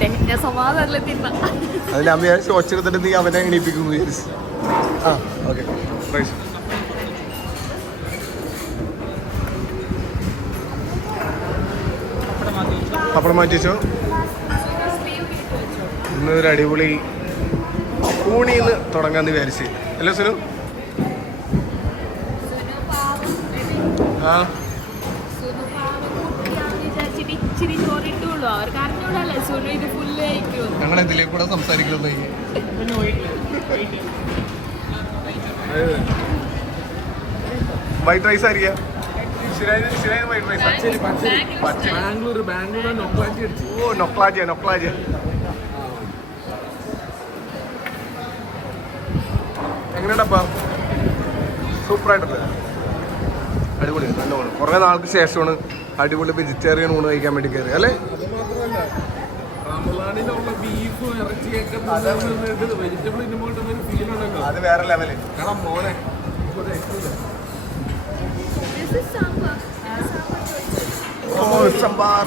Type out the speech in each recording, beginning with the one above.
തിന്നട്ടെ, ഞാൻ സമാധാനത്തില് തിന്ന. അതിന് അമ്മ ഒച്ചെടുത്തിട്ട് നീ അവനെ എണീപ്പിക്കുന്നു വിചാരിച്ചു. ആ ഓക്കെ പപ്പടം മാറ്റി വെച്ചോ. ഇന്നൊരു അടിപൊളി ഊണിന്ന് തുടങ്ങാന്ന് വിചാരിച്ച് അല്ലേ സുനു? ആ ഞങ്ങൾ ഇതിലേക്ക് കൂടെ സംസാരിക്കുന്നു. വൈറ്റ് റൈസ് ആയിരിക്കാം. നൊക്ലാജിയ എങ്ങനെയുണ്ടപ്പാ? സൂപ്പറായിട്ടല്ലേ? അടിപൊളി, നല്ല ഊണ്. കുറേ നാൾക്ക് ശേഷമാണ് അടിപൊളി വെജിറ്റേറിയൻ ഊണ് കഴിക്കാൻ വേണ്ടി കയറി അല്ലേ? അത് വേറെ ലെവല് മോനെ. സാമ്പാർ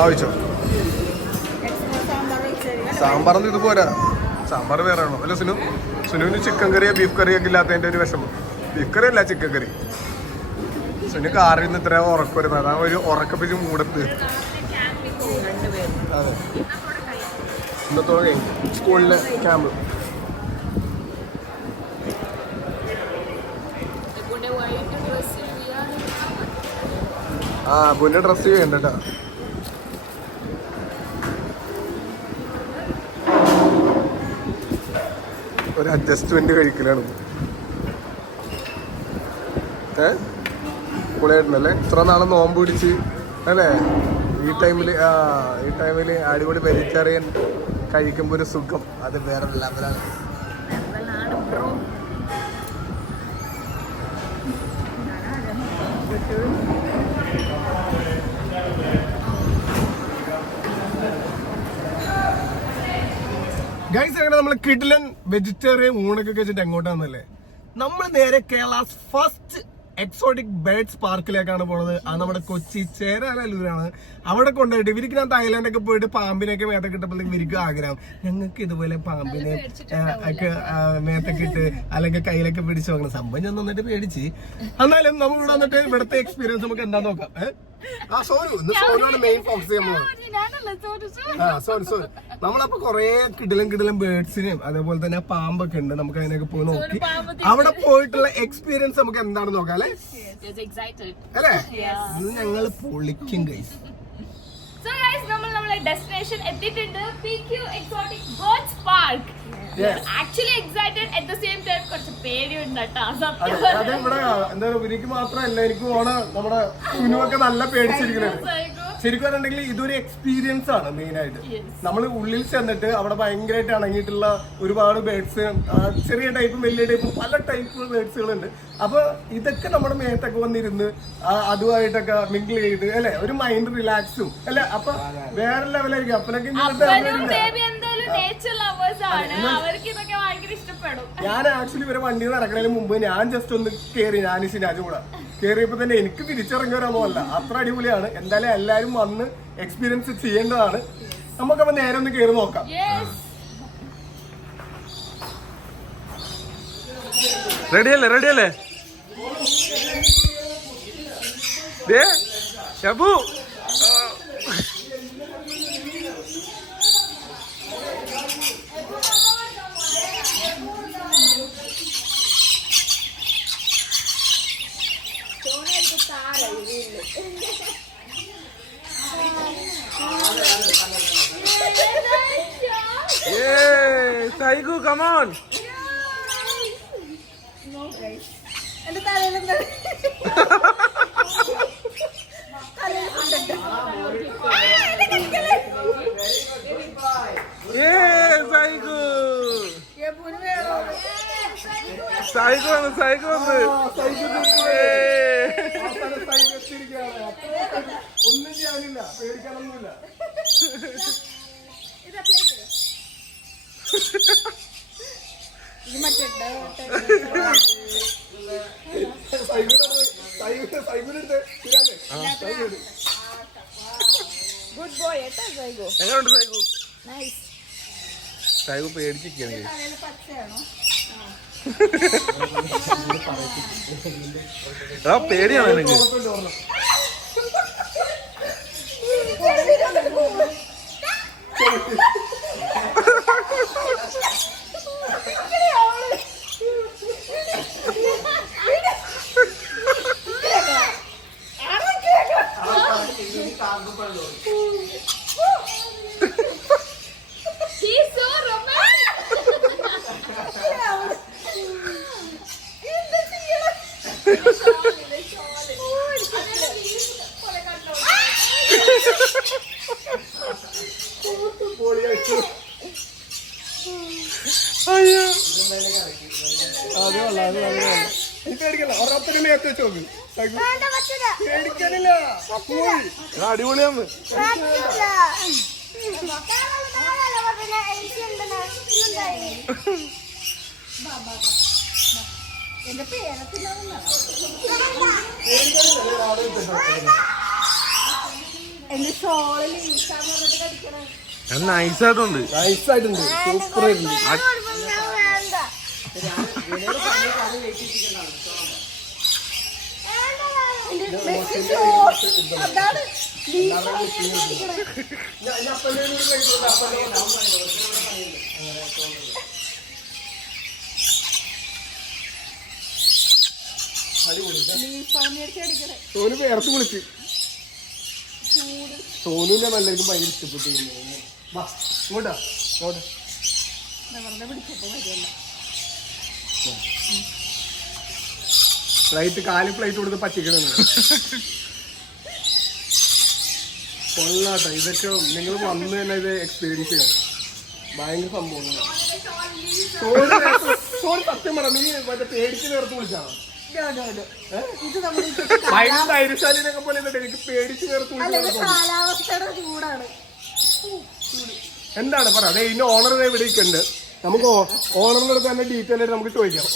ആവശ്യോ? സാമ്പാറൊന്നും ഇത് പോരാ, സാമ്പാർ വേറെ ആണോ അല്ല സുനു? സുനുവിന് ചിക്കൻ കറിയോ ബീഫ് കറിയൊക്കെ ഇല്ലാത്തതിൻ്റെ ഒരു വിഷമം. ബീഫ് കറി അല്ല, ചിക്കൻ കറി. സുനു കാറിൽ നിന്ന് ഇത്ര ഉറക്കം വരുന്നത്, അതാ ഒരു ഉറക്കപ്പിച്ച് മൂടത്ത്. അതെ, ഇന്നത്തോടെ കഴിഞ്ഞു സ്കൂളിലെ ക്യാമ്പ്. ആ പുല്ല് ഡ്രസ് ചെയ്യണ്ടട്ടാ. ഒരു അഡ്ജസ്റ്റ്മെന്റ് കഴിക്കലാണ്. പുളിയായിട്ടുണ്ടല്ലേ? ഇത്ര നാളെ നോമ്പ് പിടിച്ച് അല്ലേ? ഈ ടൈമില് അടിപൊളി വെജിറ്റേറിയൻ കഴിക്കുമ്പോൾ ഒരു സുഖം അത് വേറെ ലെവലാണ്. ഗൈസ്, അങ്ങനെ നമ്മൾ കിഡിലൻ വെജിറ്റേറിയൻ ഊണൊക്കെ കഴിച്ചിട്ട് എങ്ങോട്ടാന്നല്ലേ? നമ്മൾ നേരെ കേരളാസ് ഫസ്റ്റ് എക്സോട്ടിക് ബേർഡ്സ് പാർക്കിലേക്കാണ് പോണത്. അത് നമ്മുടെ കൊച്ചി ചേരാലൂരാണ്. അവിടെ കൊണ്ടുപോയിട്ട് ഇവർക്ക് ഞാൻ തായ്ലാൻഡൊക്കെ പോയിട്ട് പാമ്പിനെയൊക്കെ മേത്തൊക്കെ ഇട്ടപ്പോഴത്തേക്ക് ഇവർക്ക് ആഗ്രഹം, ഞങ്ങൾക്ക് ഇതുപോലെ പാമ്പിനെ ഒക്കെ മേത്തൊക്കെ ഇട്ട് അല്ലെങ്കിൽ കയ്യിലൊക്കെ പിടിച്ചു നോക്കണം. സംഭവം ഞാൻ നന്നായിട്ട് പേടിച്ച്. എന്നാലും നമ്മൾ ഇവിടെ വന്നിട്ട് ഇവിടുത്തെ എക്സ്പീരിയൻസ് നമുക്ക് എന്താ നോക്കാം. സോനുവാണ് മെയിൻ ഫോക്കസ് ചെയ്യാൻ പോകുന്നത്. സോറി നമ്മളപ്പോ കൊറേ കിടിലം ബേർഡ്സിനെയും അതേപോലെ തന്നെ പാമ്പൊക്കെ ഉണ്ട്. നമുക്ക് അതിനൊക്കെ പോയി നോക്കി അവിടെ പോയിട്ടുള്ള എക്സ്പീരിയൻസ് നമുക്ക് എന്താണെന്ന് നോക്കാം അല്ലേ? അല്ലേ? ഇത് ഞങ്ങൾ പൊളിക്കും ഗൈസ്. ഡെസ്റ്റിനേഷൻ എത്തിയിട്ടുണ്ട്, PQ exotic birds park. Actually excited at the same time കുറച്ച് പേടിയുണ്ട് കേട്ടോ. അത് ഇവിടെ എന്താ എനിക്ക് മാത്രമല്ല, എനിക്ക് പോണ നമ്മുടെ കുഞ്ഞുമൊക്കെ നല്ല പേടിച്ചിരിക്കുന്നത്. ശരിക്കും പറഞ്ഞിട്ടുണ്ടെങ്കിൽ ഇതൊരു എക്സ്പീരിയൻസ് ആണ് മെയിൻ ആയിട്ട്. നമ്മൾ ഉള്ളിൽ ചെന്നിട്ട് അവിടെ ഭയങ്കരമായിട്ട് ഇണങ്ങിയിട്ടുള്ള ഒരുപാട് ബേർഡ്സ്, ചെറിയ ടൈപ്പും വലിയ ടൈപ്പും പല ടൈപ്പ് ബേർഡ്സുകളുണ്ട്. അപ്പൊ ഇതൊക്കെ നമ്മുടെ മേത്തൊക്കെ വന്നിരുന്ന് അതുമായിട്ടൊക്കെ മിങ്കിൾ ചെയ്ത് അല്ലെ, ഒരു മൈൻഡ് റിലാക്സും അല്ലെ. അപ്പൊ വേറെ ലെവലായിരിക്കും. അപ്പനൊക്കെ ഞാൻ ആക്ച്വലി ഇവരെ വണ്ടിയിൽ നടക്കുന്നതിന് മുമ്പ് ഞാൻ ജസ്റ്റ് ഒന്ന് കയറി, ഞാൻ സിനാജ് കൂടെ കയറിയപ്പോ തന്നെ എനിക്ക് തിരിച്ചിറങ്ങി വരാമല്ല, അത്ര അടിപൊളിയാണ്. എന്തായാലും എല്ലാരും വന്ന് എക്സ്പീരിയൻസ് ചെയ്യേണ്ടതാണ്. നമുക്കപ്പോ നേരെ ഒന്ന് കയറി നോക്കാം. റെഡിയല്ലേ? Shabu Saigu, come on. No guys. എന്റെ തലയിലെന്താ? Saigu വന്ന് ഒന്നും ചെയ്യാനില്ല, പേടിക്കാനൊന്നുമില്ല. Good boy. എങ്ങനെയുണ്ട് സൈഗു? സൈഗു പേടിച്ചിരിക്കുകയാണ്. പേടിയാണ് എനിക്ക്. അടിപൊളിയാന്ന്. നൈസായിട്ടുണ്ട്. നൈസായിട്ടുണ്ട്. സൂപ്പർ ആയിട്ടുണ്ട്. സോനു പേർത്ത് വിളിച്ച്. സോനുവിന്റെ എല്ലാവർക്കും ഭയങ്കര ഇഷ്ടപ്പെട്ടു. ഇങ്ങോട്ടാ ഇങ്ങോട്ട് ഫ്ലൈറ്റ് കാലി ഫ്ലൈറ്റ് കൊടുത്ത് പറ്റിക്കണമെന്ന് കൊള്ളാട്ടോ. ഇതൊക്കെ നിങ്ങൾ വന്ന് തന്നെ ഇത് എക്സ്പീരിയൻസ് ചെയ്യണം. ഭയങ്കര സംഭവങ്ങളാണ്. സോറി സത്യം പറ, നീ മറ്റേ പേടിച്ച് നേരത്ത് വിളിച്ചാണോ? ഭയങ്കര ധൈര്യശാലിനൊക്കെ പോലെ എനിക്ക് പേടിച്ച് നേരത്ത് വിളിച്ചാണ്. എന്താണ് പറ. അതെ ഇതിന്റെ ഓണർ ഇവിടെ ഉണ്ട്. നമുക്ക് ഓണറിന്റെ അടുത്ത് തന്നെ ഡീറ്റെയിൽ ആയിട്ട് നമുക്ക് ചോദിക്കാം.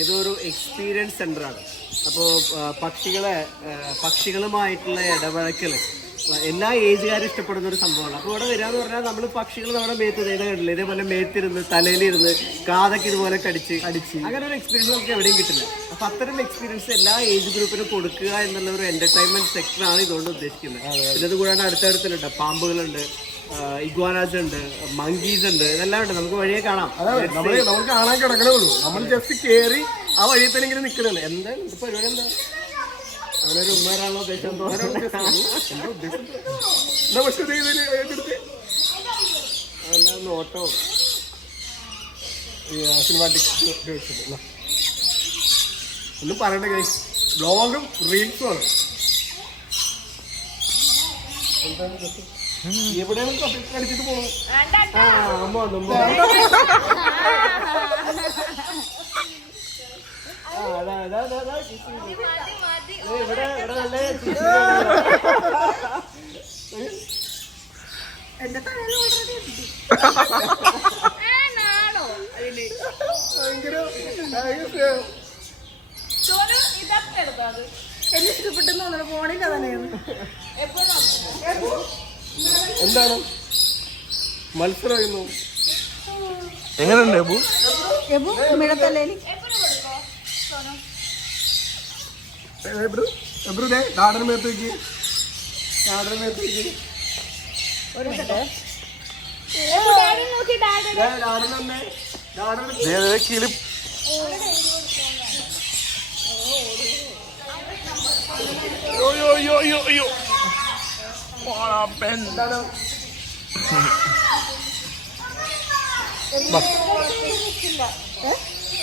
ഇതൊരു എക്സ്പീരിയൻസ് സെന്ററാണ്. അപ്പോൾ പക്ഷികളുമായിട്ടുള്ള ഇടപഴക്കൽ എല്ലാ ഏജുകാരും ഇഷ്ടപ്പെടുന്ന ഒരു സംഭവമാണ്. അപ്പോൾ ഇവിടെ വരിക എന്ന് പറഞ്ഞാൽ നമ്മൾ പക്ഷികൾ നമ്മുടെ മേത്ത് കണ്ടില്ല, ഇതേപോലെ മേത്തിരുന്ന് തലയിലിരുന്ന് കാതൊക്കെ ഇതുപോലെ കടിച്ച് അങ്ങനെ ഒരു എക്സ്പീരിയൻസ് നമുക്ക് എവിടെയും കിട്ടില്ല. അപ്പം അത്തരം എക്സ്പീരിയൻസ് എല്ലാ ഏജ് ഗ്രൂപ്പിനും കൊടുക്കുക എന്നുള്ള ഒരു എന്റർടൈൻമെന്റ് സെക്ടറാണ് ഇതുകൊണ്ട് ഉദ്ദേശിക്കുന്നത്. പിന്നെ ഇത് കൂടാണ്ട് അടുത്തടുത്തുണ്ട് പാമ്പുകളുണ്ട്, ഇഗ്വാനാസ് ഉണ്ട്, മങ്കീസ് ഉണ്ട്, ഇതെല്ലാം ഉണ്ട്. നമുക്ക് വഴിയെ കാണാം. നമുക്ക് കാണാൻ കിടക്കണേ ഉള്ളൂ. നമ്മൾ ജസ്റ്റ് കയറി ആ വഴിയിൽ തന്നെ ഇങ്ങനെ നിൽക്കണേ. എന്താ പരിപാടി? എന്താ അവനൊരു ഉമ്മരാണോ ഉദ്ദേശം? നോട്ടോ സിനിമാറ്റിക് ഒന്നും പറയണ്ട ഗൈസ്. ബ്ലോഗും റീൽസും ആണ്. എവിടെയാണ് അടിച്ചിട്ട് പോണു? എന്റെ തലയിൽ എന്നെ ഇഷ്ടപ്പെട്ടെന്ന് തോന്നുന്നു. ഫോണില്ല തന്നെയാണ്. എന്താണ് മത്സരമായിരുന്നു? എങ്ങനെയുണ്ട് എബു? മിഴത്തല്ലേലി ഗാർഡൻ മേത്തേക്ക് ഗാർഡൻ മേത്തേക്ക് കിളി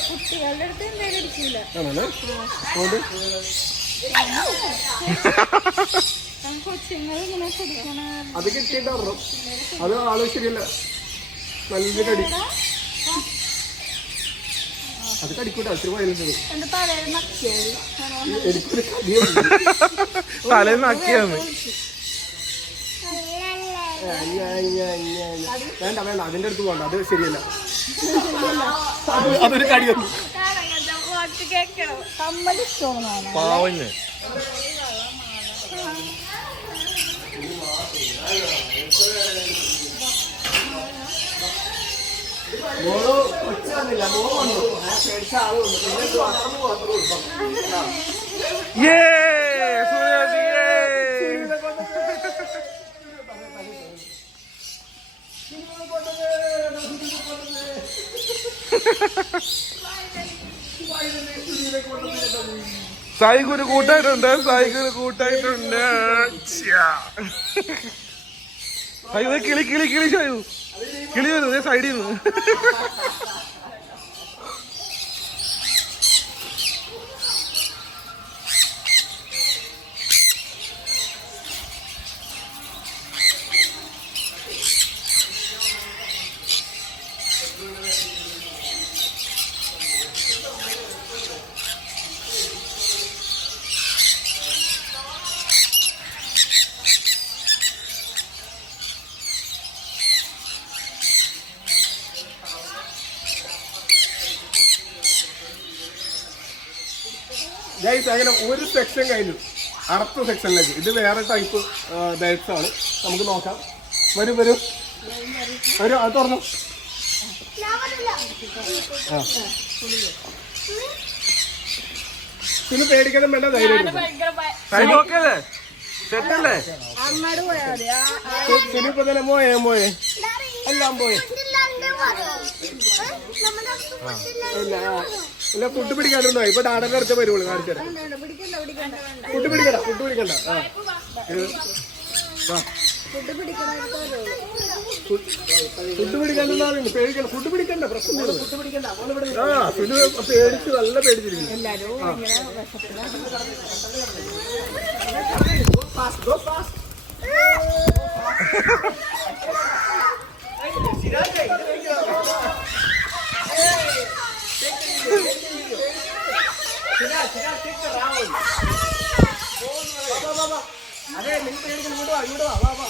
കുട്ടികളുടെ അടുത്ത് എന്തായാലും ഇരിക്കില്ല. അത് കിട്ടിയിട്ടാണോ? അത് ആള് ശരിയല്ല. നല്ല കടി. അത് കടിക്കൂട്ടെ. അത്ര വയലൻസ് എനിക്കൊരു തലേന്ന് നക്കിയാണ്. വേണ്ട വേണ്ട, അതിന്റെ അടുത്ത് പോകണ്ട. അത് ശരിയല്ല. അതൊരു കടിയൊന്നും പാവന് മോള് കൊച്ചു വന്നില്ല, മോൻ വന്നു. പേടിച്ച ആള് വന്നു. പിന്നെ സായിക്കൊരു കൂട്ടായിട്ടുണ്ട്, സായിക്കൊരു കൂട്ടായിട്ടുണ്ട്. സായി കിളി കിളി കിളി സായു കിളി വരുന്നു സൈഡിൽ നിന്ന്. ഗൈസ് അങ്ങനെ ഒരു സെക്ഷൻ കഴിഞ്ഞു, അടുത്ത സെക്ഷനിലേക്ക്. ഇത് വേറെ ടൈപ്പ് ബേഡ്സ് ആണ്, നമുക്ക് നോക്കാം. വരും വരും വരും, അത് തുറന്നു. പിന്നെ പേടിക്കണം വേണ്ട, ധൈര്യം. ഇപ്പൊ തന്നെ മോയെ മോയെ എല്ലാം പോയെ. ഇല്ല ഫുഡ് പിടിക്കാനൊന്നും ഇപ്പൊ ഡാഡന്റെ അടുത്ത് വരുവുള്ളൂ. കാണിച്ചാൽ ഫുഡ് പിടിക്കണ്ട, ഫുഡ് പിടിക്കണ്ട. ഫുഡ് പിടിക്കാണ്ടെന്നാണ് പേടിക്കണ്ട, ഫുഡ് പിടിക്കണ്ട, പ്രശ്നം പേടിച്ച് നല്ല പേടിച്ചിരിക്കുന്നു. അതെ നിങ്ങൾ പേടിക്കണം, ഇങ്ങോട്ട് വാ, ഇങ്ങോട്ട് വാ, വാ വാ.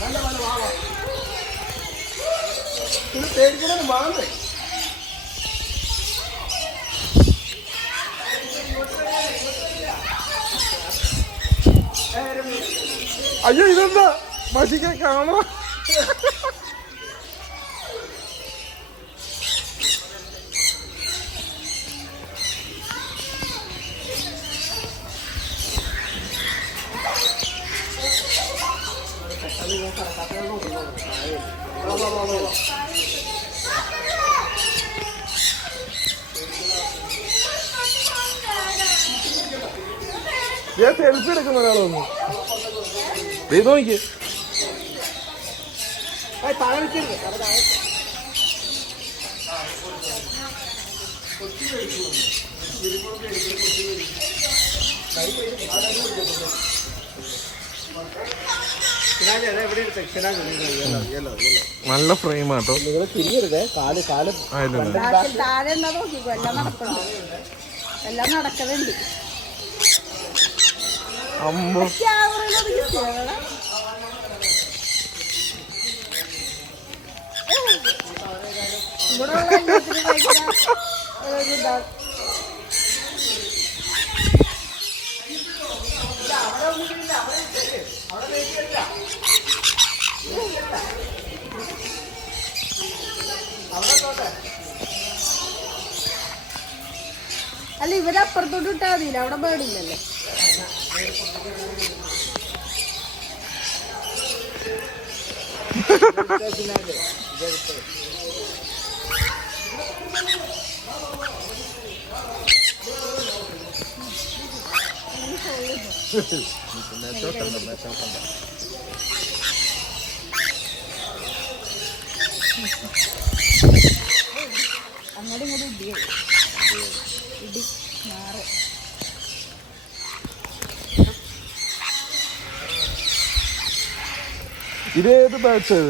നല്ല നല്ല വാ വാ. നിങ്ങൾ പേടിക്കണം, വാങ്ങേ. അയ്യോ ഇതെന്താ മഷിക്കാൻ കാണാ. ഞാൻ സെൽഫി എടുക്കുന്ന ഒരാളൊന്നു നോക്കി. താഴെ വെച്ചിരുന്നു. നല്ല ഫ്രെയിം ആട്ടോ. നിങ്ങൾ തിരിയരുതേ, കാല് കാല് താഴെ എന്താ നോക്കിക്കോ, എല്ലാം നടക്കണോ, എല്ലാം നടക്കുന്നുണ്ട്. അമ്മ അല്ല ഇവരെ അപ്പുറത്തോട്ട് ഇട്ടാ മതിയില്ല, അവിടെ പേടില്ലല്ലോ. അങ്ങോട്ടും ഇങ്ങോട്ടും ഇടി മാറ്. ഇതേത് ബാച്ച്?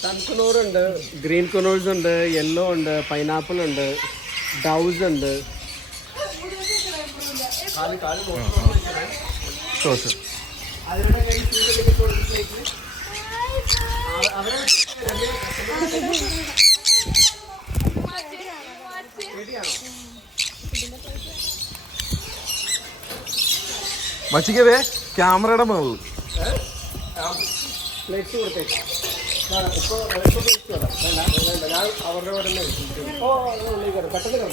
സൺകുനോറുണ്ട്, ഗ്രീൻ കുനോഴ്സ് ഉണ്ട്, യെല്ലോ ഉണ്ട്, പൈനാപ്പിൾ ഉണ്ട്, ഡൗസ് ഉണ്ട്. ശരിയാണോ? മച്ചിക്കതേ ക്യാമറയുടെ മുകളിൽ ഫ്ലെക്സ് കൊടുത്തേക്ക്. ഞാൻ അവരുടെ കൂടെ തന്നെ പെട്ടെന്ന്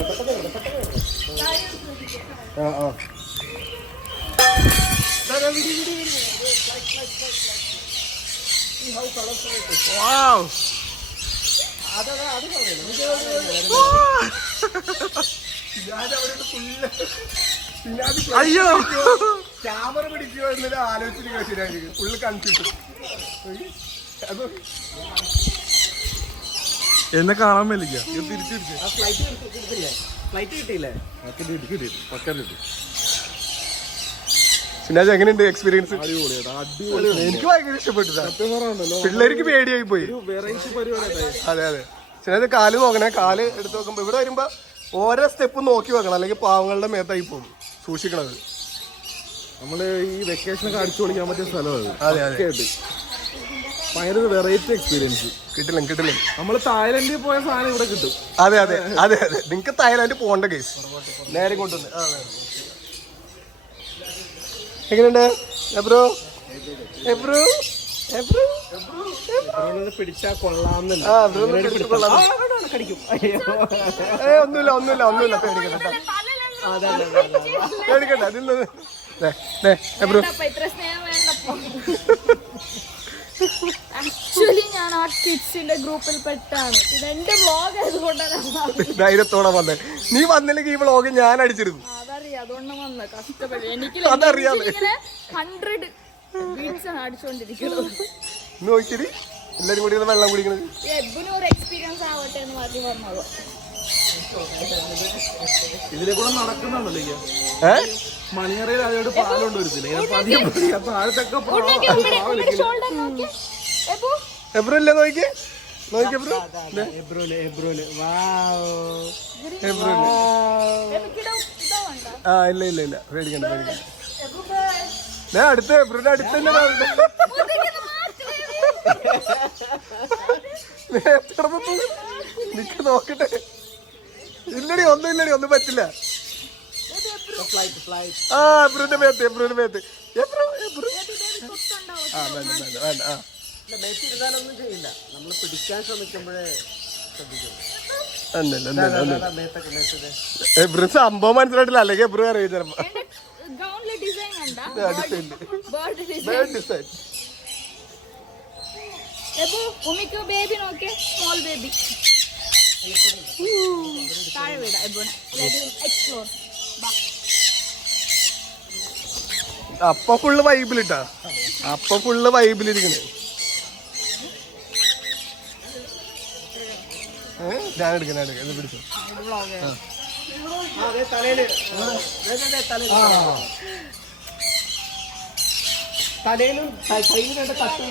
അയ്യോ ക്യാമറ പിടിക്കുക എന്നൊരു ആലോചിച്ചിട്ട് ശരിയായിരിക്കും. Full confusion. അത് എന്നെ കാണാൻ മേലിക്ക തിരിച്ചു ഫ്ലൈറ്റ് കിട്ടിയില്ലേ? സിനാജ് എങ്ങനെയുണ്ട് എക്സ്പീരിയൻസ്? അടിപൊളി. എനിക്ക് ഭയങ്കര ഇഷ്ടപ്പെട്ടു. സത്യം പറയാനുണ്ടല്ലോ, പിള്ളേർക്ക് പേടിയായി പോയി. വെറൈറ്റി പരിപാടി. അതെ. സിനാജ് കാല് നോക്കണേ. കാല് എടുത്ത് നോക്കുമ്പോ ഇവിടെ വരുമ്പോ ഓരോ സ്റ്റെപ്പ് നോക്കി വെക്കണം, അല്ലെങ്കിൽ പാവങ്ങളുടെ മേത്തായി പോകും. സൂക്ഷിക്കണത്. നമ്മള് ഈ വെക്കേഷനൊക്കെ അടിച്ചു പൊളിക്കാൻ പറ്റിയ സ്ഥലമാണ്. അതെ. ഭയങ്കര വെറൈറ്റി എക്സ്പീരിയൻസ്. കിട്ടില്ല. നമ്മള് തായ്ലൻഡിൽ പോയ സാധനം ഇവിടെ കിട്ടും. അതെ. നിങ്ങക്ക് തായ്ലാൻഡ് പോകണ്ട കേസ് നേരെ കൊണ്ടുവന്ന്. എങ്ങനെയുണ്ട് എബ്രോ? പിടിച്ചാ കൊള്ളാമെന്നുണ്ട്. ഒന്നുമില്ല പേടിക്കണ്ട. അതിൽ നിന്ന് എബ്രോ ഇത്ര സ്നേഹം വേണ്ടപ്പോ. ആക്ച്വലി ഞാൻ ആ കിഡ്സിന്റെ ഗ്രൂപ്പിൽ പെട്ടാണ്. പിന്നെ എന്റെ വ്ളോഗ് ആയതുകൊണ്ടാണ് ധൈര്യത്തോടെ വന്നേ. നീ വന്നില്ലെങ്കിൽ ഈ വ്ളോഗ് ഞാൻ അടിച്ചിരുന്നു. അതറിയാം, അതുകൊണ്ട് വന്ന കഷ്ടപ്പെട്ട് എനിക്ക് അതറിയാതെ 100 ബീറ്റ്സ് ആണ് അടിച്ചുകൊണ്ടിരിക്കുന്നത്. നോക്കിയത് എല്ലാരും കൂടി വെള്ളം കുടിക്കണത്. എബിനും ഒരു എക്സ്പീരിയൻസ് ആവട്ടെ എന്ന് പറഞ്ഞു വന്നത്. ഇതിലെ കൂടെ നടക്കുന്നുണ്ടല്ലോ മണിയറയിൽ അതോട് പാലുകൊണ്ട് വരുത്തില്ല. താഴത്തൊക്കെ എബ്രല്ലേ നോക്കിയേ ഇല്ല പേടിക്കണ്ട. ഞാൻ അടുത്ത എബ്രോന്റെ അടുത്ത് തന്നെ നിക്ക് നോക്കട്ടെ. ഇല്ലടി ഒന്നും പറ്റില്ല. എബ്രോന്റെ മേത്ത് വേണ്ട. മേത്തിരുന്നാലൊന്നും ചെയ്യില്ല. നമ്മള് പിടിക്കാൻ ശ്രമിക്കുമ്പോഴേ ശ്രദ്ധിക്കണം. എബ്രോ സംഭവം മനസ്സിലായിട്ടില്ല, അല്ലെങ്കിൽ എബ്രോ അറിയാം ചിലപ്പോ. ബേബി നോക്കിയേ, സ്മോൾ ബേബി. താഴെ വീടാ എക്സ്പ്ലോർ. അപ്പൊ ഫുള്ള് വൈബിലിട്ടാ. ഞാൻ എടുക്കാം ഇത് പിടിച്ചു. തലയിലും കയ്യിലും തട്ട്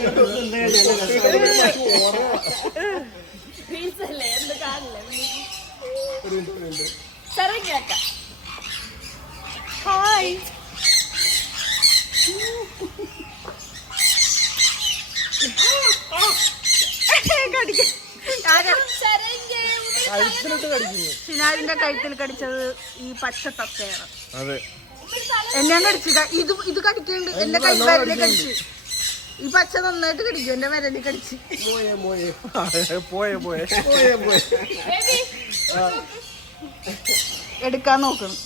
ഹായ്. സിനാജിന്റെ കഴുത്തിൽ കടിച്ചത് ഈ പച്ച തത്തയാണ്. അതെ, എന്നെ കടിച്ചു. ഇത് കടിക്കുന്നുണ്ട്. എന്റെ കൈ വിരലിൽ കടിച്ചു. ഈ പച്ച നന്നായിട്ട് കടിക്കും. എന്റെ വിരലിൽ കടിച്ച് എടുക്കാൻ നോക്കണം.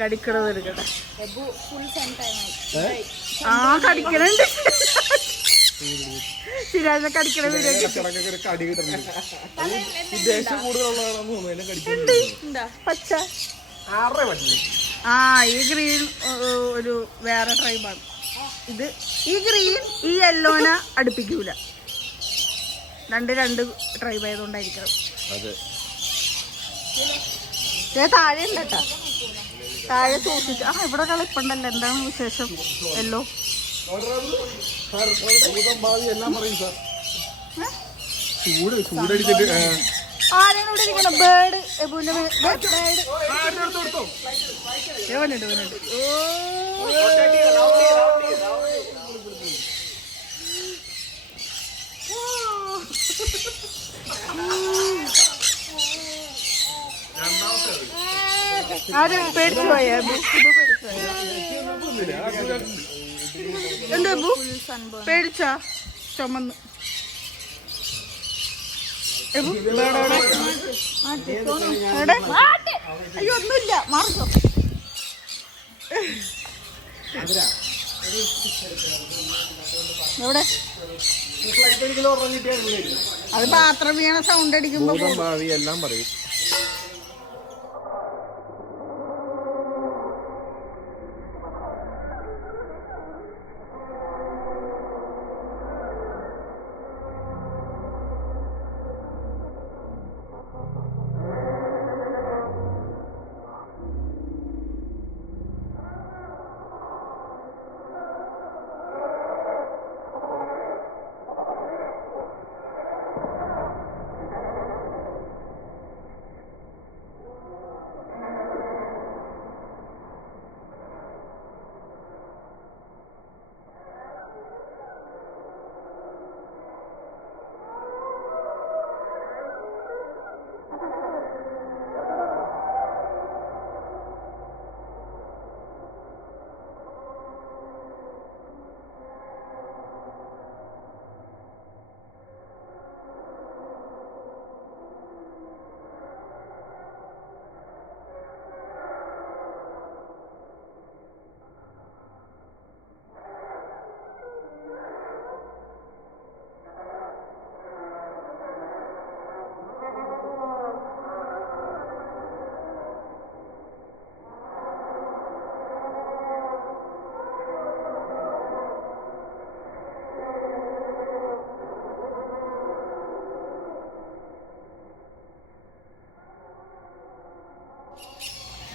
കടിക്കണത് എടുക്കട്ടെ. ആ കടിക്കണുണ്ട്. സിരാജിനെ കടിക്കണ വീഡിയോ പച്ച. ഈ ഗ്രീൻ ഒരു വേറെ ട്രൈബാണ്. ഈ ഗ്രീൻ ഈ യെല്ലോനെ അടുപ്പിക്കൂല. രണ്ട് ട്രൈബ് ആയതുകൊണ്ടായിരിക്കണം. താഴെ ഉണ്ട് കേട്ടാ. താഴെ സൂക്ഷിച്ചു. ഇവിടെ കളിപ്പുണ്ടല്ലോ. എന്താണ് വിശേഷം? യെല്ലോ ചൂടടിച്ചിട്ട് ആരെയും ഇവിടെ ഇരിക്കണം. ബേർഡ് എബുവിന്റെ ആരെ പേടിച്ചു പോയ പേടിച്ചു പോയ എന്താ പേടിച്ചാ ചുമന്ന് അയ്യോ ഒന്നുമില്ല മാറിക്കോ. എവിടെ അത് പാത്രം വീണ സൗണ്ട് അടിക്കുമ്പോ എല്ലാം പറയും.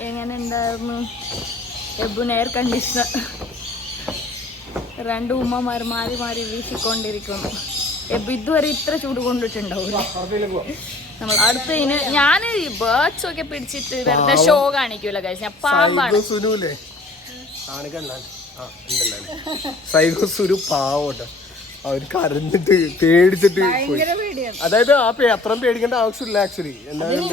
എങ്ങനെ ഉണ്ടായിരുന്നു എബുൻ എയർ കണ്ടീഷണർ? രണ്ട് ഉമ്മമാർ മാറി മാറി വീശിക്കൊണ്ടിരിക്കുന്നു. എബു ഇതുവരെ ഇത്ര ചൂട് കൊണ്ടിട്ടുണ്ടാവില്ല. നമ്മൾ അടുത്തതിന് ഞാൻ ഈ ബേർഡ്സ് ഒക്കെ പിടിച്ചിട്ട് വെറുതെ ഷോ കാണിക്കൂല കഴിച്ച് ഞാൻ പാമ്പാണ്. സൈഗോസുരു പാവട്ടെ, അവർ കരഞ്ഞിട്ട് പേടിച്ചിട്ട് പോയി. അതായത് അത്രയും പേടിക്കേണ്ട ആവശ്യമില്ല ആക്ച്വലി. അത്രയും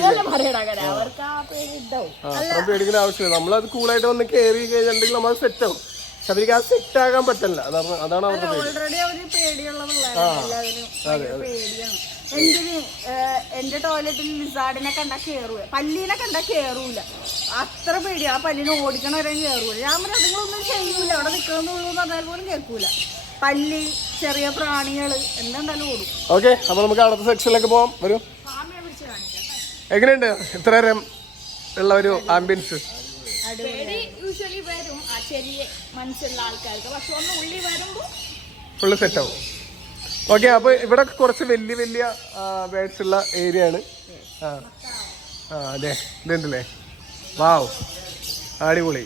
പേടിക്കേണ്ട ആവശ്യമില്ല. നമ്മളത് കൂളായിട്ട് വന്ന് കയറി കഴിഞ്ഞിട്ടുണ്ടെങ്കിൽ നമ്മൾ സെറ്റ് ആവും. പക്ഷെ അവർക്ക് ആ സെറ്റ് ആകാൻ പറ്റില്ല. അതാണ് അവരുടെ എന്റെ ടോയ്ലറ്റിൽ ലിസാർഡിനെ കണ്ടാ കേറുക, പല്ലീനെ കണ്ടാ കേറൂല. അത്ര പേടിയാ. ആ പല്ലിനെ ഓടിക്കണ വരെ കേറൂല. ഞാൻ പറഞ്ഞ അതുങ്ങളൊന്നും ചെയ്യൂല, അവിടെ നിൽക്കണമെന്നുള്ളൂ എന്ന് പറഞ്ഞാൽ പോലും കേൾക്കൂല. പല്ലി, ചെറിയ പ്രാണികള് എല്ലാം തന്നെ ഓടും. ഓക്കെ, അപ്പൊ നമുക്ക് അടുത്ത സെക്ഷനിലേക്ക് പോവാം. വരൂ. എങ്ങനെയുണ്ട് ഇത്ര നേരം ഉള്ള ഒരു ആംബിയൻസ്? യൂഷ്വലി വരും ആ ചെറിയ മനസ്സുള്ള ആൾക്കാർക്ക്, പക്ഷെ ഒന്ന് ഉള്ളി വരുമ്പോ ഫുള്ള് സെറ്റ് ആവും. ഓക്കെ, അപ്പൊ ഇവിടെ കുറച്ച് വലിയ വലിയ ബേഡ്സ് ഉള്ള ഏരിയ ആണ്. അതെ, ഇതുണ്ടല്ലേ, വാവ്, അടിപൊളി,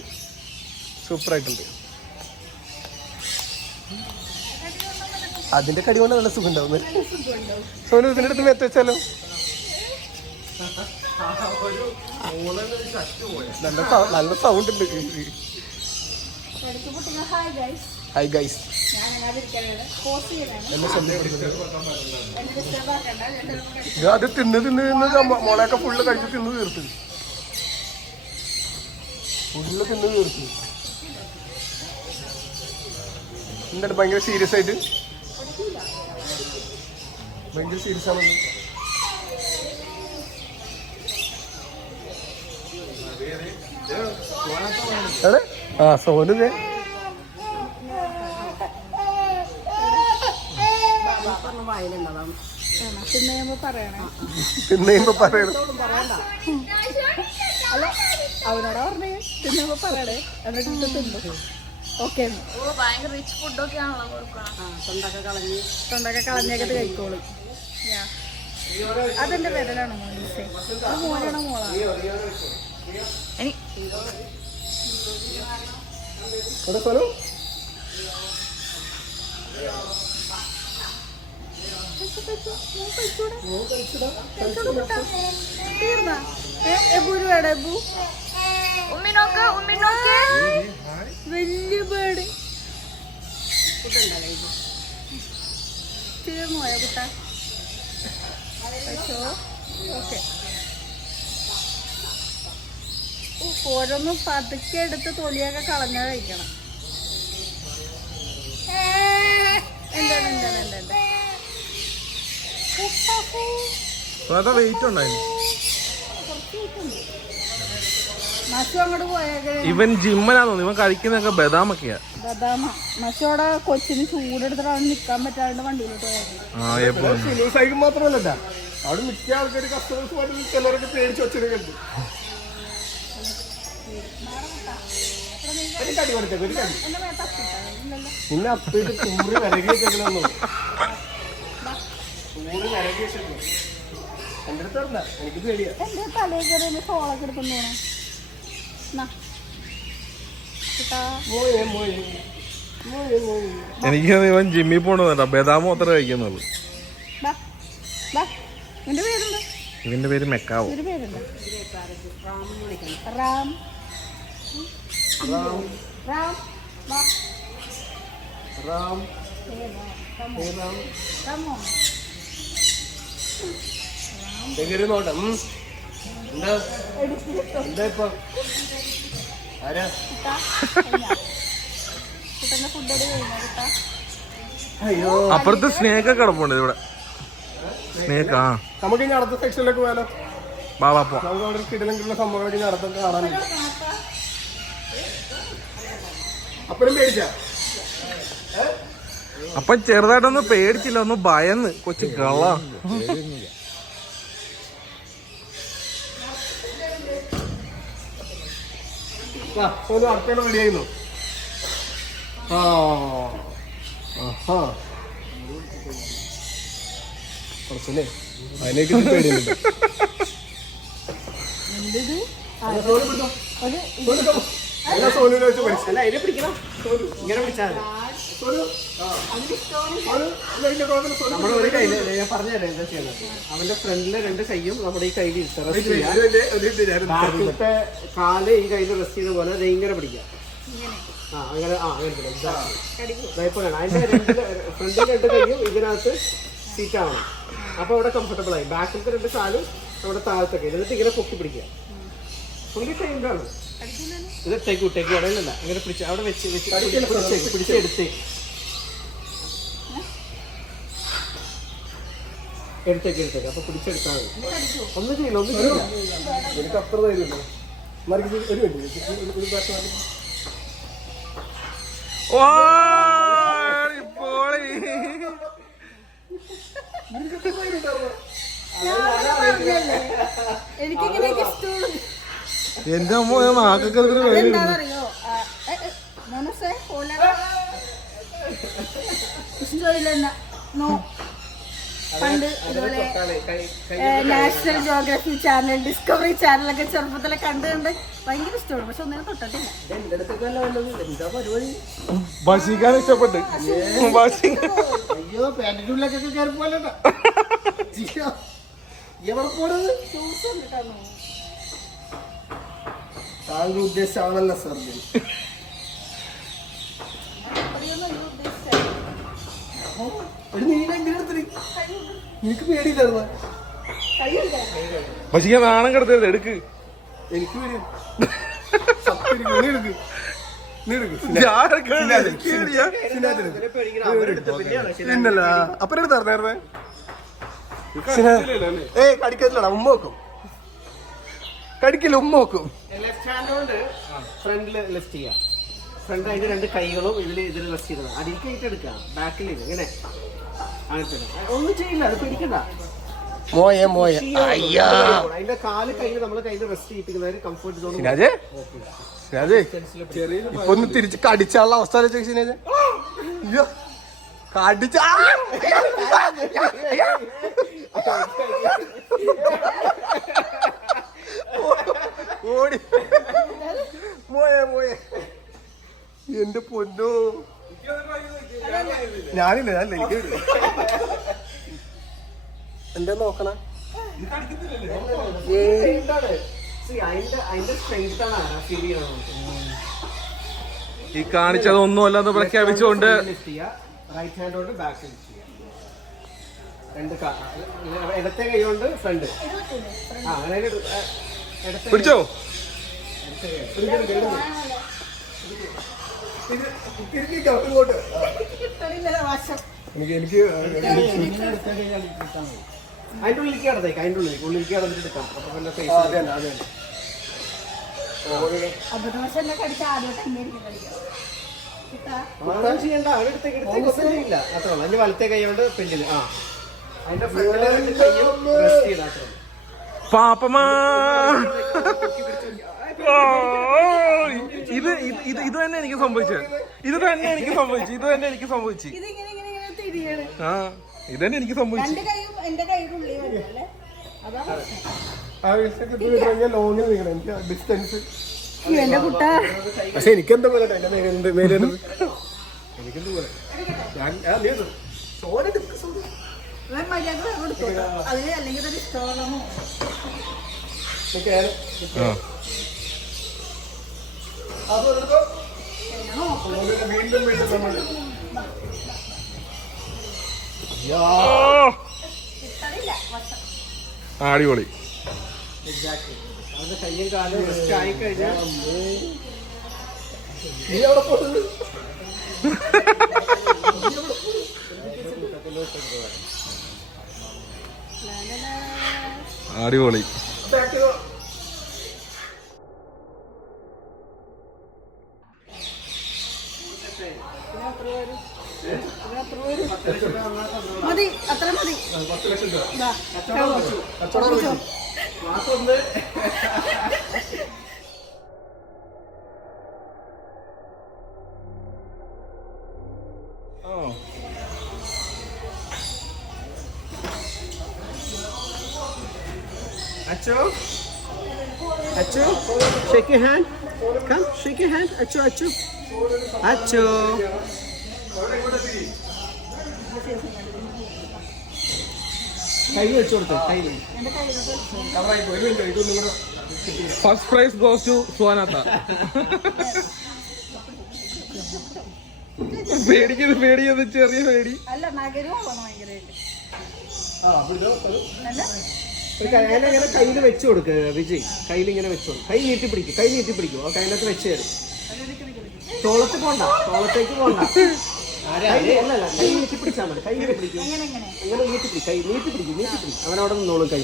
സൂപ്പറായിട്ടുണ്ട്. അതിന്റെ കടി കൊണ്ട് നല്ല സുഖം ഉണ്ടാവും. സോനു ഇതിന്റെ അടുത്ത് മെത്ത വെച്ചാലോ? നല്ല സൗണ്ട് ഉണ്ട്. Hi guys. അത് തിന്ന് മുളയൊക്കെ ഫുള്ള് കഴിച്ച് തിന്ന് തീർത്തു. എന്താണ് ഭയങ്കര സീരിയസ് ആയിട്ട്? ഭയങ്കര സീരിയസ് ആണല്ലോ. സോനു തിന്നുമ്പോ പറയണേ. അല്ല, അവനോടാ പറഞ്ഞേ തിന്നുമ്പോ പറയണേ, എന്നിട്ട് തിന്നു. ഓക്കെ, ഭയങ്കര റിച്ച് ഫുഡൊക്കെ ആണല്ലോ കൊടുക്കണം. തൊണ്ടൊക്കെ കളഞ്ഞേക്കത് കഴിക്കോളും. അതെന്റെ വിരലാണോ മോനീസേ? അത് മോനാണോ മോളാണോ? തീർന്നാ എബൂര് വേട? എബു ഉമ്മിനോക്ക് വലിയ ബേഡ് തീർന്നു പോയ കുട്ട. ഓക്കെ, ഓരോന്നും പതുക്കെ എടുത്ത് തൊലിയൊക്കെ കളഞ്ഞ കഴിക്കണം. വെയിറ്റ് ഉണ്ടായിരുന്നു. മഷു അങ്ങോട്ട് പോയേക്കെ. ഇവൻ ജിമ്മനാന്ന് തോന്നുന്നു. ഇവൻ കഴിക്കുന്നൊക്കെ ബദാമൊക്കെയാ. ബദാമ മഷോടെ കൊച്ചിന് ചൂടെടുത്തിട്ട് അവിടെ നിൽക്കാൻ പറ്റാണ്ട് വണ്ടിയിലോട്ട് പോയത്. സൈക്കിൾ മാത്രമല്ല, അവിടെ മിക്ക ആൾക്കാർ കസ്റ്റമേഴ്സുമായിട്ട് ചിലരൊക്കെ പേടിച്ച് വെച്ചിട്ടുണ്ട്. കടി കൊടുത്തേ, ഒരു കടി പിന്നെ അപ്പിട്ട് കൂറി വിരകി വെച്ചേക്കണമെന്നു. കൂറി വിരകി വെച്ചേക്കും. എൻ്റെ അടുത്ത് പറഞ്ഞ എനിക്ക് പേടിയാ. എന്റെ തലയിൽ കയറി സോളൊക്കെ എടുക്കുന്നു. എനിക്ക് ഇവൻ ജിമ്മിൽ പോണെന്നുണ്ടാ. ബദാമോ അത്ര കഴിക്കുന്നുള്ളു. ഇവന്റെ പേര് മെക്കാവോ. റാം റാം എങ്ങനെ നോട്ടം എന്താ എന്താ ഇപ്പൊ ആരാ അയ്യോ അപ്പുറത്ത് സ്നേക്കൊക്കെ കിടപ്പുണ്ട് ഇവിടെ. സ്നേക്ക്. ആ നമുക്ക് ഇനി അടുത്ത സെക്ഷനിലേക്ക് പോയാലോ? ബാബാ പോ. നമുക്ക് അവിടെ കിടലെങ്കിലുള്ള സംഭവങ്ങളൊക്കെ ഇനി അടുത്തൊക്കെ കാണാനില്ല. അപ്പഴും പേടിച്ചാ? അപ്പൊ ചെറുതായിട്ടൊന്നും പേടിച്ചില്ല, ഒന്ന് ഭയന്ന്. കൊച്ചു കള. അടുത്തേണ റെഡിയായിരുന്നു. കുറച്ചല്ലേ അതിലേക്ക് പേടിയുണ്ട്. സോനുവിനെ വെച്ച് പഠിച്ചു. അല്ല അതിനെ പിടിക്കണം, ഇങ്ങനെ പിടിച്ചാൽ നമ്മുടെ ഒരു കയ്യില് ഞാൻ പറഞ്ഞുതരാം എന്താ ചെയ്യുന്നത്. അവന്റെ ഫ്രണ്ടിലെ രണ്ട് കൈയും നമ്മുടെ ഈ കയ്യിൽ ബാക്കിലത്തെ കാല് ഈ കയ്യിൽ റെസ്റ്റ് ചെയ്ത പോലെ അത് ഇങ്ങനെ പിടിക്കാം. ആ അങ്ങനെ അങ്ങനെ പിടിക്കാം. അതിന്റെ ഫ്രണ്ടിൽ രണ്ട് കൈയും ഇതിനകത്ത് സീറ്റ് ആവണം. അപ്പൊ അവിടെ കംഫർട്ടബിൾ ആയി. ബാക്കിലത്തെ രണ്ട് കാലും നമ്മുടെ താഴത്തൊക്കെ എന്നിട്ട് ഇങ്ങനെ പൊക്കി പിടിക്കുക. പുള്ളി ടൈമിലാണ് ഇത് ടേക്ക് ഇടയിലല്ല. ഇങ്ങനെ പിടിച്ച് അവിടെ വെച്ച് പിടിച്ചെടുത്തേ എടുത്തേക്ക്. അപ്പൊ പിടിച്ചെടുത്താൽ മതി. ഒന്നും ചെയ്യില്ല, ഒന്നും ചെയ്യില്ല. എനിക്ക് അത്ര ധൈര്യമില്ല. ഒരു എനിക്കിങ്ങനെയൊക്കെ ഇഷ്ടമുള്ളൂ. എന്റെ അമ്മ നാക്കൊക്കെ എന്താണെന്നറിയോ? മനസ്സേ പോലെ ഇഷ്ടമില്ല. പണ്ട് ഇതുപോലെ നാഷണൽ ജോഗ്രഫി ചാനൽ, ഡിസ്കവറി ചാനലൊക്കെ ചെറുപ്പത്തിലെ കണ്ട് ഭയങ്കര ഇഷ്ടമാണ്. പക്ഷെ ഒന്നിനെ തൊട്ടിട്ടില്ല. എന്താ പരിപാടി? ഭക്ഷിക്കാൻ ഇഷ്ടപ്പെട്ട്. അയ്യോ പാന്റിന്റെ ഉള്ളിലൊക്കെ കയറി പോലെ എവിടെ പോണത്? താങ്കൾ ഉദ്ദേശിച്ചാണല്ലോ സാർ. എനിക്ക് പേടിയില്ലായിരുന്നു. ഭക്ഷിക്കാൻ നാണം കിടത്തരുത്. എടുക്ക്. എനിക്ക് പേടിയാണ്. അപ്പനെടുത്ത് അറിഞ്ഞായിരുന്നേ. ഏയ് കടിക്കത്തില്ലടാ, ഉമ്മ വെക്കും. കടിക്കില്ല, ഉമ്മ വെക്കും. ലെഫ്റ്റ് ഹാൻഡ് കൊണ്ട് ഫ്രണ്ടില് ലെഫ്റ്റ് ചെയ്യാം. ഫ്രണ്ട് അതിന്റെ രണ്ട് കൈകളും ഇതിൽ റെസ്റ്റ് ചെയ്തത്. അടിക്കായിട്ട് എടുക്കാം. ബാക്കിൽ ഇങ്ങനെ ഒന്നും ചെയ്യില്ല, അത് പിടിക്കണ്ട. അതിന്റെ കാല് കയ്യിൽ നമ്മള് കയ്യിൽ റെസ്റ്റ് ചെയ്യിപ്പിക്കുന്നതിന് കംഫർട്ട് സോൺ. ഇപ്പൊ ഒന്ന് തിരിച്ച് കടിച്ചാലുള്ള അവസ്ഥ കടിച്ച ഓടി മോയെ എന്റെ പൊന്നോ. ഞാനില്ല എനിക്ക് എന്താ നോക്കണ. അതിന്റെ സ്ട്രെങ്ത് ആണ് ഫീൽ ചെയ്യണം. ഈ കാണിച്ചതൊന്നും അല്ലാന്ന് പ്രഖ്യാപിച്ചുകൊണ്ട് റൈറ്റ് ഹാൻഡ് കൊണ്ട് ബാക്ക് രണ്ട് ഇടത്തെ കൈ കൊണ്ട് ഫ്രണ്ട്. പിടിച്ചോ. ഇങ്ങോട്ട് കിട്ടണില്ല വശം. എനിക്ക് അതിന്റെ ഉള്ളിലേക്ക് കടന്നേക്ക്, അതിന്റെ ഉള്ളിലേക്ക് കടന്നിട്ട് എടുക്കാം. അപ്പൊ പിന്നെ face അതെ അതെ അബദ്ധവശം എന്നെ കടിച്ച ആദ്യമായിട്ട് എങ്ങനെയായിരിക്കും കടിക്കുക? കിട്ടാ? ഒന്നും ചെയ്യണ്ട, അവിടെ എടുത്തേക്ക് ഒന്നും ചെയ്യില്ല. അത്രേ ഉള്ളൂ. അതിന്റെ വലത്തെ കൈ കൊണ്ട് പെണ്ണില് അതിന്റെ ഫ്രണ്ടിലെ രണ്ട് കൈയും റെസ്റ്റ് ചെയ്ത് അത്രേ ഉള്ളൂ. പാപ്പമാ ഇത് തന്നെ എനിക്ക് സംഭവിച്ചത്. ഇത് തന്നെ എനിക്ക് സംഭവിച്ചു. ഇതിങ്ങനെ ഇങ്ങനെ ഇങ്ങനെ തിരിയാണ്. ആ ഇത് തന്നെ എനിക്ക് സംഭവിച്ചു. രണ്ട് കൈയും എന്റെ കൈയുടെ ഉള്ളിൽ വരുമല്ലേ? അതാ ലോങ്ങിൽ നിൽക്കണം എനിക്ക് ഡിസ്റ്റൻസ്. എന്റെ കുട്ട പക്ഷെ എനിക്കെന്താ പോലെ എന്റെ മേലെ എനിക്കെന്ത് പോലെ മര്യാദ കൊടുത്തു അതിന് അല്ലെങ്കിൽ ഒരു ഇഷ്ടമാണോ? വീണ്ടും വീണ്ടും നമ്മൾ അടിപൊളി. അവരുടെ കയ്യും കാലും റെസ്റ്റ് ആയി കഴിഞ്ഞാൽ നീ അവിടെ പോകുന്നത് അടിപൊളി. മതി, അത്ര മതി. 10 ലക്ഷം രൂപ ദാ, മാസം ഒന്ന് Acho, shake your hand. Come, shake your hand. Acho. കൈ വെച്ചു കൊടുത്തു, കൈ ഫസ്റ്റ് പ്രൈസ് ഗോസ് ടു സുവാനാത്ത. പേടിക്കുന്നത് ചെറിയ പേടി. അല്ല നഗരവും ഭയങ്കരമായിട്ട് അങ്ങനെ കയ്യിൽ വെച്ചു കൊടുക്ക് വിജയ്. കയ്യിൽ ഇങ്ങനെ വെച്ചു കൊടുക്കും. കൈ നീട്ടി പിടിക്കും. ആ കയ്യിനകത്ത് വെച്ച് തരും. തോളത്തേക്ക് പോണ്ട. കൈ നീട്ടി പിടിച്ചാൽ മതി. കൈ നീട്ടി പിടിക്കും. അങ്ങനെ നീട്ടി പിടിക്കും. അവനവിടെ നിന്നോളും കൈ.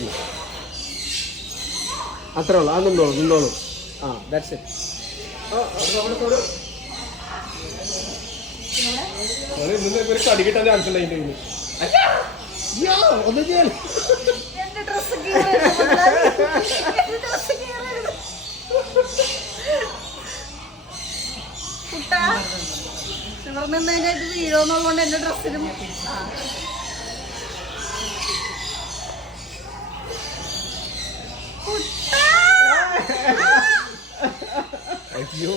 അത്രേ ഉള്ളൂ. അത് നിന്നോളും. ആ ദാറ്റ്സ് ഇറ്റ്. കടി കിട്ടാൻ ചാൻസ് ഉണ്ട് അതിന്റെ ഒന്നും ചെയ്യാൻ എന്റെ ഡ്രസ് കുട്ടാ ഇവിടെ നിന്നതിനായിട്ട് വീഴോന്നുള്ളതുകൊണ്ട് എന്റെ ഡ്രസ്സിനും അയ്യോ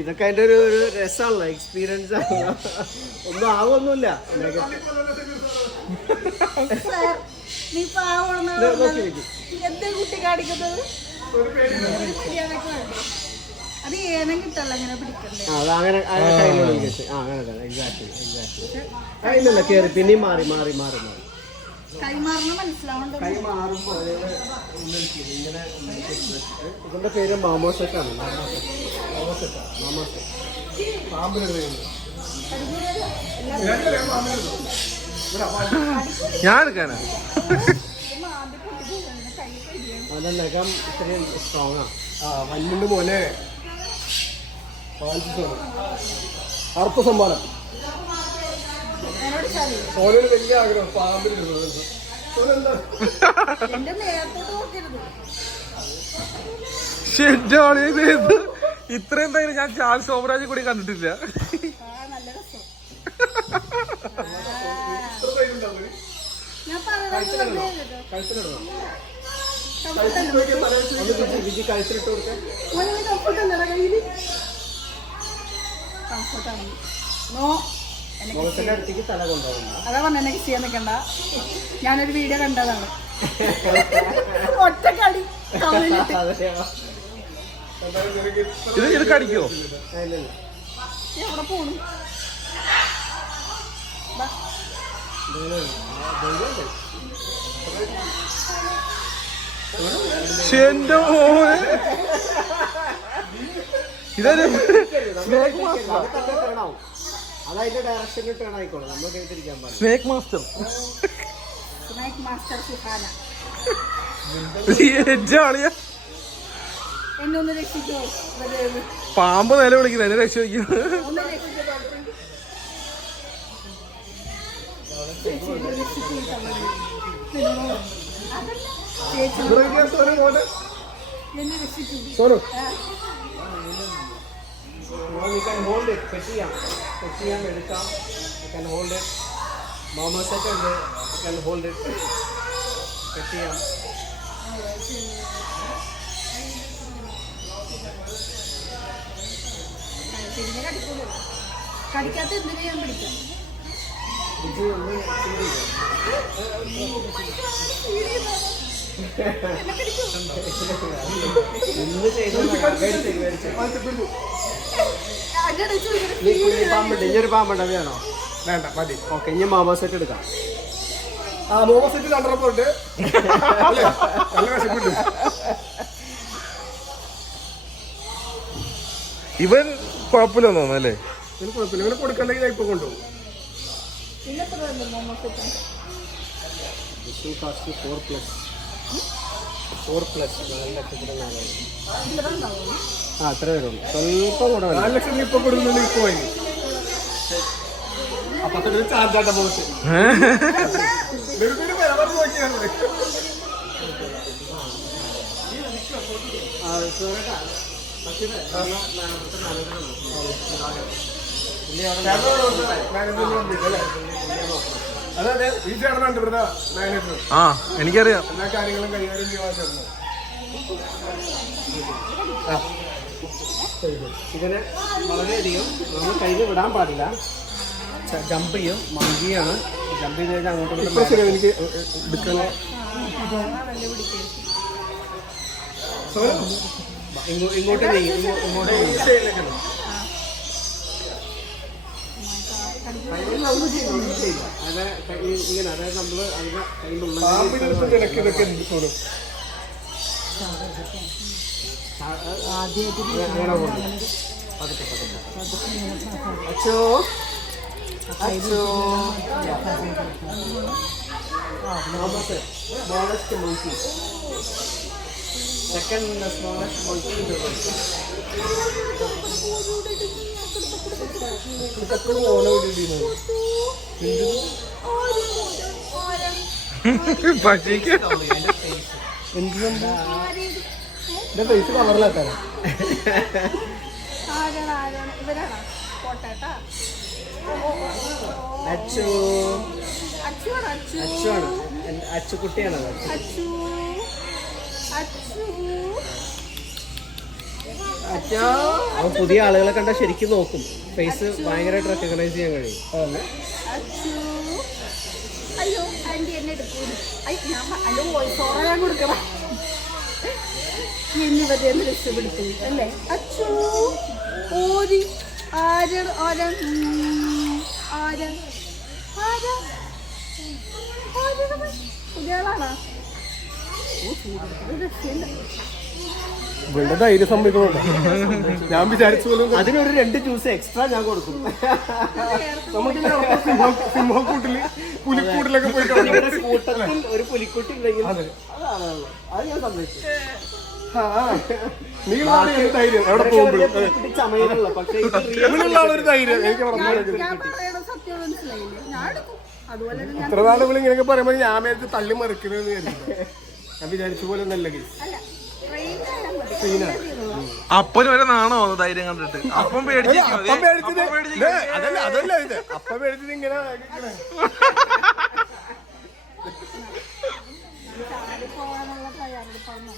ഇതൊക്കെ അതിന്റെ ഒരു രസമാണല്ലോ, എക്സ്പീരിയൻസ് ആണല്ലോ. ഒന്നും ആവൊന്നുമില്ല. നീ പാവണെന്ന് എന്താ കുട്ടി കാണിക്കുന്നത്? അത് ഏനം കിട്ടല്ല അങ്ങനെ പിടിക്കണ്ടേ? അങ്ങനെ ഇല്ലല്ല കേറി പിന്നെയും മാറി കൈമാറണം മനസ്സിലാവണ്ട. കൈ മാറുമ്പോ ഇതിന്റെ പേര് മാമോസെറ്റാണ്. ഞാൻ എടുക്കാനാ. അതിന്റെ നഖം ഇത്രയും സ്ട്രോങ് ആണ്. വല്ലുണ്ട് പോലെ അർത്ഥ സമ്മാനം. ഓരോരു വലിയ ആഗ്രഹം പാമ്പിലിരുന്നത്. എന്റെ നേരത്തോട്ട് നോക്കരുത്. ഇത്രയും തൈര് ഞാൻ ചാൾസ് സോമരാജ് കൂടി കണ്ടിട്ടില്ല. നല്ല രസം. ഞാൻ വിജി കഴിച്ചിട്ട് കൊടുക്കാൻ മുഖത്തിന്റെ അടുത്തേക്ക് തല കൊണ്ടുപോകുന്ന. അതാ പറഞ്ഞ എന്നെ ചെയ്യാൻ നിൽക്കണ്ട. ഞാനൊരു വീഡിയോ കണ്ടതാണ്. ഒറ്റ കളി ഇത് കടിക്കോ? എവിടെ പോണു? എന്റെ മോനെ ഇതൊരു സ്നേക്ക് മാസ്റ്റർ. അതതിന്റെ ഡയറക്ഷനിൽ ടേൺ ആയിക്കോളും, നമ്മൾ കേട്ടിരിക്കാൻ പാടില്ല. സ്നേക്ക് മാസ്റ്റർ സ്നേക്ക് മാസ്റ്റർ സുഹാന ജാളിയ എന്നെ ഒന്ന് രക്ഷിക്കോ. പാമ്പ് നില വിളിക്കുന്നത് എന്നെ രക്ഷിക്കുന്നു. ഒന്ന് രക്ഷിക്കോ. ചേച്ചി എന്നെ രക്ഷിക്കൂ. എന്നെ രക്ഷിക്കൂ. Sonu You can hold it, കെട്ടിയാം എടുക്കാം. You can hold it. മാമസൊക്കെ ഉണ്ട്, you can hold it. കെട്ടിയാം. കടിക്കാത്ത എന്തിനു ഞാൻ പിടിക്കാം. ഇത് ഒന്ന് ഇന്ന് പാമ്പുണ്ട്, ഇനിയൊരു പാമ്പുണ്ട്, അത് വേണോ? വേണ്ട മതി. ഓക്കെ, ഇനി മാമസൊക്കെ എടുക്കാം. ആ മോമോ സെറ്റ് കണ്ടപ്പോണ്ട് നല്ല വിശപ്പുണ്ട്. ഇവൻ കുഴപ്പമില്ലെന്ന് തോന്നുന്നു അല്ലേ? ഇതിന് കുഴപ്പമില്ല, ഇവന് കൊടുക്കണ്ടെങ്കിൽ ഞാൻ ഇപ്പൊ കൊണ്ടുപോകും. ആ, അത്ര വരുള്ളൂ. സ്വല്പം കൂടെ 4 ലക്ഷം ഇപ്പൊ കൊടുക്കുന്നുണ്ട്. ഇപ്പൊ പോയി അപ്പൊ ചാർജാട്ട പോസ്റ്റ് നോക്കിയാണ്. അതെ, ഈ ചേട്ടനുണ്ട് ഇവിടുത്തെ മാനേജർ. ആ എനിക്കറിയാം. എല്ലാ കാര്യങ്ങളും കൈകാര്യം ചെയ്യാൻ ചേട്ടന്. ഇതിന് വളരെയധികം നമ്മൾ കയ്യിൽ വിടാൻ പാടില്ല. ജമ്പ് ചെയ്യും, മങ്കിയാണ്. ജമ്പ് ചെയ്ത് കഴിഞ്ഞാൽ അങ്ങോട്ട് ഇപ്പൊ ശരി, എനിക്ക് എടുക്കാൻ ഇങ്ങോട്ട് നീങ്ങി, ഇങ്ങോട്ട് നീങ്ങി. ഒന്നും ചെയ്യില്ല. അത് ഇങ്ങനെ, അതായത് നമ്മള് അതിന്റെ കയ്യിലുള്ള ഇതൊക്കെ എന്ത് തോന്നും. അച്ചോ അച്ചോ smallest monkey. Second smallest monkey in the world. ഇതൊക്കെ ഓണം ഇടിക്കുന്നു. പക്ഷിക്ക് എന്റെ ഫേസ് കവറിലാക്കാനാ. ഇവരാണോ കോട്ടേട്ടാ? അച്ചു അച്ചുവാണ്. അച്ചു അച്ചുവാണ്, അച്ചുകുട്ടിയാണത്. അച്ചു അച്ചു അച്ഛോ, അവൻ പുതിയ ആളുകളെ കണ്ടാൽ ശരിക്കും നോക്കും. ഫേസ് ഭയങ്കരമായിട്ട് റെക്കഗ്നൈസ് ചെയ്യാൻ കഴിയും. അച്ചു. അയ്യോ ആൻറ്റി എന്നെ എടുക്കൂല. ഞാൻ അതിൻ്റെ വോയിസ് ഓവർ ഞാൻ കൊടുക്കണം. എന്നിവരെന്ന് രക്ഷപ്പെടുത്തി അല്ലേ? അച്ചു ഓരി ആരാണ് ആരാണ് ആരാണ് ആരാ പുതിയ ആളാണോ? രക്ഷയില്ല. ഇവിടെ ധൈര്യം സംഭവിക്കുന്നുണ്ട്. ഞാൻ വിചാരിച്ചു പോലും അതിനൊരു 2 ജ്യൂസ് എക്സ്ട്രാ ഞാൻ കൊടുക്കും. നമുക്ക് സിംഹക്കൂട്ടില് പുലിക്കൂട്ടിലൊക്കെ പോയി നിങ്ങളുടെ കൂട്ടത്തിൽ ഒരു പുലിക്കുട്ടി ഉണ്ടെങ്കിൽ അതാണ് അത് ഞാൻ സമ്മതിച്ചു. ധൈര്യം എവിടെ പോകുമ്പോഴും പുലിക്കുട്ടി ചമയിലുള്ള, പക്ഷേ ഇവനുള്ള ഒരു ധൈര്യം എനിക്ക് ഞാൻ പറയണ സത്യം മനസ്സിലായില്ലേ? ഞാൻ എടുക്കും. അതുപോലെ തന്നെ ഞാൻ ഇത്ര നാളുകൾ ഇങ്ങനെയൊക്കെ പറയുമ്പോൾ ഞാൻ മേടിച്ച് തള്ളി മറിക്കുന്നത് ഞാൻ വിചാരിച്ച പോലെ ഒന്നല്ല കേസ്. അല്ല ട്രെയിൻ ആയാൽ മതി. അപ്പന് വരെ നാണോ ധൈര്യം കണ്ടിട്ട്? അപ്പം പേടിച്ചിരിക്കും. അപ്പം പേടിച്ചത് അതല്ല അതല്ല ഇത്. അപ്പം പേടിച്ചത് ഇങ്ങനെ പോകാനുള്ള തയ്യാറെടുപ്പാണ്.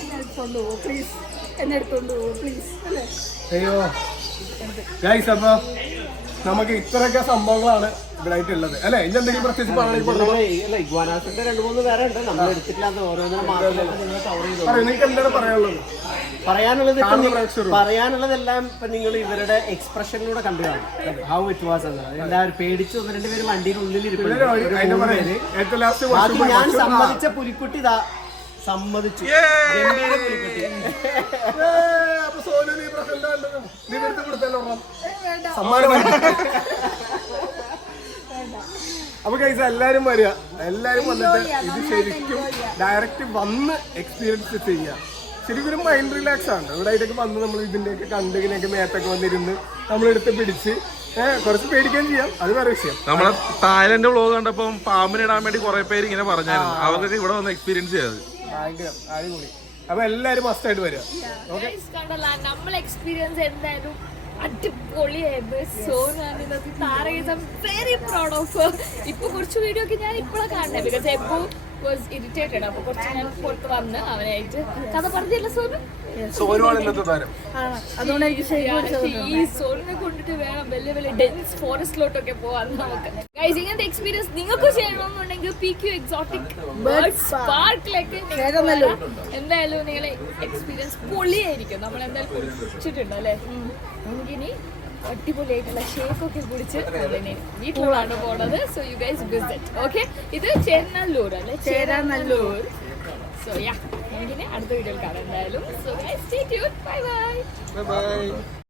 എന്നെ എടുത്തോണ്ട് പോവോ പ്ലീസ്, എന്നെ എടുത്തോണ്ട് പോവോ പ്ലീസ് അല്ലേ? അയ്യോ ഗൈസ്, അപ്പൊ നമുക്ക് ഇത്രയൊക്കെ സംഭവങ്ങളാണ് ഇവിടെ ആയിട്ടുള്ളത് അല്ലെ? ഇനി എന്തെങ്കിലും പ്രത്യേകിച്ച് അല്ല, ഇഗ്വാനാസിന്റെ 2-3 പേരെ ഉണ്ട്. നമ്മൾ എടുത്തിട്ടില്ലാത്ത ഓരോന്നിനും മാത്രമേ നിങ്ങൾ കവർ ചെയ്തു. നിങ്ങൾക്ക് എന്താണ് പറയാനുള്ളത്? പറയാനുള്ളതെല്ലാം ഇപ്പൊ നിങ്ങൾ ഇവരുടെ എക്സ്പ്രഷനിലൂടെ കണ്ടു കാണും. ഹൗ ഇറ്റ് വാസ് എന്നത്. എല്ലാവരും പേടിച്ച് 1-2 പേര് വണ്ടിയുടെ ഉള്ളിൽ ഇരിപ്പുണ്ട്. ഏറ്റവും ലാസ്റ്റ് ബാക്കി ഞാൻ സമ്മതിച്ച പുലിക്കുട്ടി ഇതാ സമ്മതിച്ചു. അപ്പൊ സോനു നീ പ്രസന്റ് നീ എടുത്ത് കൊടുത്തല്ലോ സമ്മാനം. അപ്പൊ കൈസ എല്ലാരും വരിക, എല്ലാരും വന്നിട്ട് ഇത് ശരിക്കും ഡയറക്റ്റ് വന്ന് എക്സ്പീരിയൻസ് ചെയ്യുക. ശരിക്കും ഒരു മൈൻഡ് റിലാക്സ് ആണ്. ഇവിടെ ആയിട്ടൊക്കെ വന്ന് നമ്മൾ ഇതിന്റെയൊക്കെ കണ്ട് ഇതിനൊക്കെ മേത്തൊക്കെ വന്നിരുന്ന് നമ്മളെടുത്ത് പിടിച്ച് കുറച്ച് പേടിക്കുകയും ചെയ്യാം, അത് വേറെ വിഷയം. നമ്മളെ തായ്ലൻഡ് വ്ളോഗ് കണ്ടപ്പം പാമ്പിനിടാൻ വേണ്ടി കുറെ പേര് ഇങ്ങനെ പറഞ്ഞായിരുന്നു, അവർക്കൊക്കെ ഇവിടെ വന്ന് എക്സ്പീരിയൻസ് ചെയ്തത്. ഭയങ്കര അടിപൊളി. അപ്പൊ എല്ലാരും മസ്റ്റ് ആയിട്ട് വരിക. കണ്ടല്ല നമ്മൾ എക്സ്പീരിയൻസ് എന്തായാലും അടിപൊളിയായിരുന്നു. സോ ഞാൻ ഇന്നത്തെ താരം വെരി പ്രൗഡ് ഓഫ്. ഇപ്പൊ കുറച്ച് വീഡിയോ ഒക്കെ ഞാൻ ഇപ്പോഴാണ് കാണുന്നത്, ബിക്കോസ് എപ്പോ വാസ് ഇറിറ്റേറ്റഡ്. അപ്പൊ കുറച്ച് ഞാൻ പുറത്ത് വന്ന് അവനായിട്ട് കഥ പറഞ്ഞില്ല സോനു. സോനുവാണ് ഇന്നത്തെ താരം. അതുകൊണ്ട് എനിക്ക് ഈ സോണിനെ കൊണ്ടിട്ട് വേണം വലിയ വലിയ ഡെൻസ് ഫോറസ്റ്റിലോട്ടൊക്കെ പോവാൻ നമുക്ക്. ഗൈസ് ഇങ്ങനത്തെ എക്സ്പീരിയൻസ് നിങ്ങൾക്ക് ചെയ്യണമെന്നുണ്ടെങ്കിൽ PQ എക്സോട്ടിക് ബേർഡ്സ് പാർക്കിലേക്ക് എന്തായാലും നിങ്ങളെ എക്സ്പീരിയൻസ് പൊളിയായിരിക്കും. നമ്മൾ എന്തായാലും കുടിച്ചിട്ടുണ്ട് അല്ലേ? നമുക്കിനി അടിപൊളിയായിട്ടുള്ള ഷേക്കൊക്കെ കുടിച്ച് വീട്ടിലാണ് പോണത്. So you guys visit. Okay, ഇത് ചേരാനല്ലൂർ അല്ലേ? ചേരാനല്ലൂർ. സോ യാ, നമുക്കിനി അടുത്ത വീഡിയോയിൽ കാണാം എന്തായാലും. So guys stay tuned. Bye bye. Bye bye.